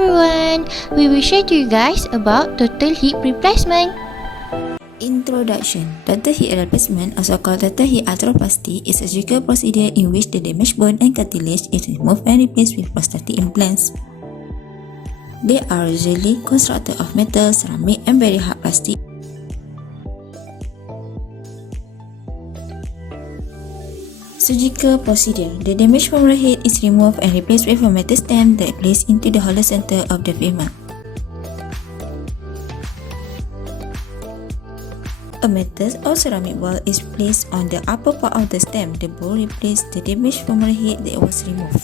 everyone, we will share to you guys about total hip replacement. Introduction. Total hip replacement, also called total hip arthroplasty, is a surgical procedure in which the damaged bone and cartilage is removed and replaced with prosthetic implants. They are usually constructed of metal, ceramic, and very hard plastic. Surgical procedure. The damaged femoral head is removed and replaced with a metal stem that is placed into the hollow center of the femur. A metal or ceramic ball is placed on the upper part of the stem. The ball replaces the damaged femoral head that was removed.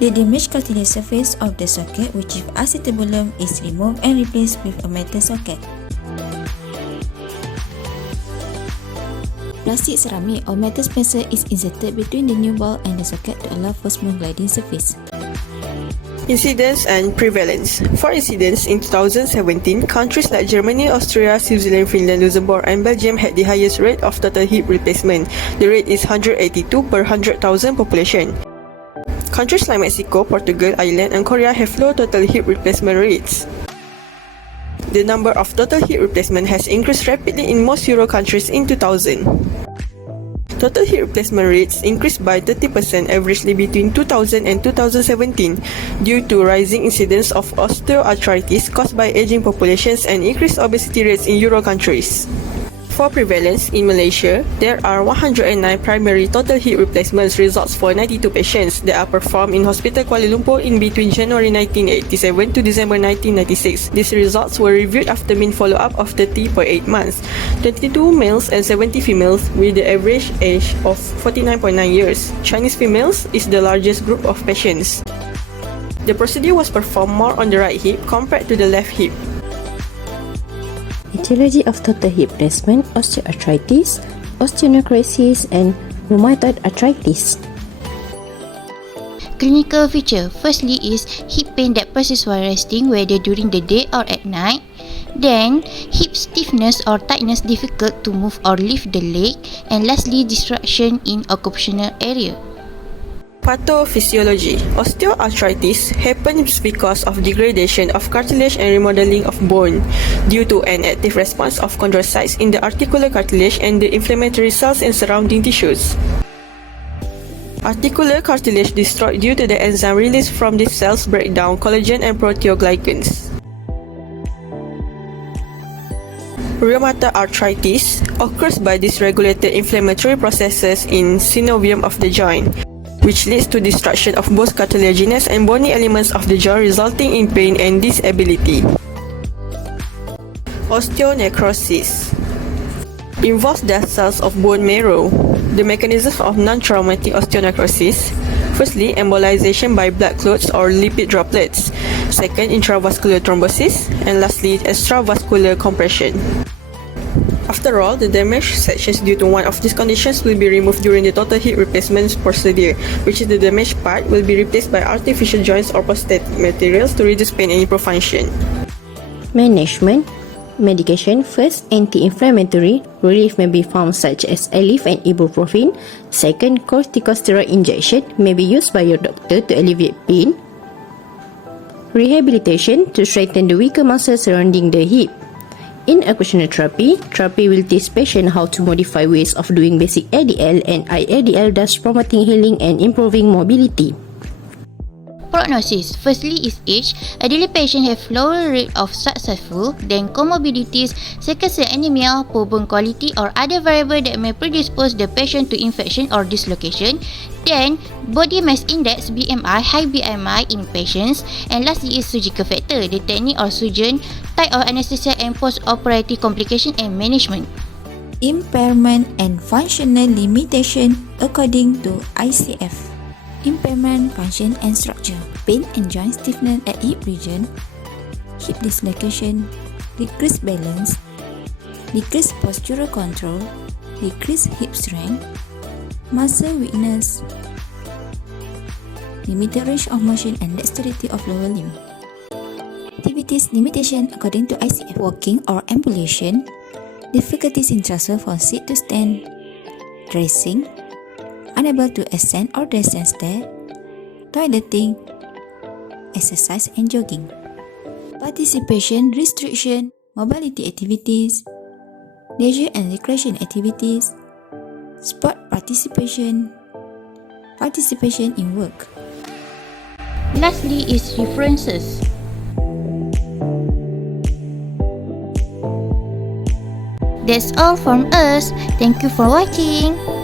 The damaged cartilage surface of the socket, which is acetabulum, is removed and replaced with a metal socket. Plastic ceramic or metal spacer is inserted between the new ball and the socket to allow for smooth gliding surface. Incidence and prevalence. For incidence, in 2017, countries like Germany, Austria, Switzerland, Finland, Luxembourg and Belgium had the highest rate of total hip replacement. The rate is 182 per 100,000 population. Countries like Mexico, Portugal, Ireland and Korea have low total hip replacement rates. The number of total hip replacement has increased rapidly in most Euro countries in 2000. Total hip replacement rates increased by 30% averagely between 2000 and 2017 due to rising incidence of osteoarthritis caused by aging populations and increased obesity rates in Euro countries. For prevalence, in Malaysia, there are 109 primary total hip replacements results for 92 patients that are performed in Hospital Kuala Lumpur in between January 1987 to December 1996. These results were reviewed after mean follow-up of 30.8 months. 22 males and 70 females with the average age of 49.9 years. Chinese females is the largest group of patients. The procedure was performed more on the right hip compared to the left hip. Aetiology of total hip replacement: osteoarthritis, osteonecrosis, and rheumatoid arthritis. Clinical feature. Firstly is hip pain that persists while resting, whether during the day or at night. Then, hip stiffness or tightness, difficult to move or lift the leg. And lastly, disruption in occupational area. Pathophysiology. Osteoarthritis happens because of degradation of cartilage and remodeling of bone due to an active response of chondrocytes in the articular cartilage and the inflammatory cells in surrounding tissues. Articular cartilage destroyed due to the enzyme released from these cells break down collagen and proteoglycans. Rheumatoid arthritis occurs by dysregulated inflammatory processes in synovium of the joint, which leads to destruction of both cartilaginous and bony elements of the joint, resulting in pain and disability. Osteonecrosis involves dead cells of bone marrow. The mechanism of non-traumatic osteonecrosis: firstly, embolization by blood clots or lipid droplets; second, intravascular thrombosis; and lastly, extravascular compression. After all, the damaged sections due to one of these conditions will be removed during the total hip replacement procedure, which is the damaged part will be replaced by artificial joints or prosthetic materials to reduce pain and improve function. Management. Medication. First, anti-inflammatory. Relief may be found such as Aleve and ibuprofen. Second, corticosteroid injection may be used by your doctor to alleviate pain. Rehabilitation, to strengthen the weaker muscles surrounding the hip. In occupational therapy, therapy will teach patients how to modify ways of doing basic ADL and IADL, thus promoting healing and improving mobility. Prognosis. Firstly is age. Ideally, patients have lower rate of successful, then comorbidities, second anemia, poor bone quality or other variable that may predispose the patient to infection or dislocation. Then, body mass index (BMI), high BMI in patients. And lastly is surgical factor, the technique or surgeon, type of anesthesia and post-operative complication and management. Impairment and functional limitation according to ICF. Impairment, function and structure. Pain and joint stiffness at hip region, hip dislocation, decreased balance, decreased postural control, decreased hip strength, muscle weakness, limited range of motion and dexterity of lower limb. Activities limitation according to ICF: walking or ambulation, difficulties in transfer from seat to stand, dressing, unable to ascend or descend stairs, toileting, exercise and jogging. Participation restriction, mobility activities, leisure and recreation activities, sport participation, participation in work. Lastly is references. That's all from us. Thank you for watching.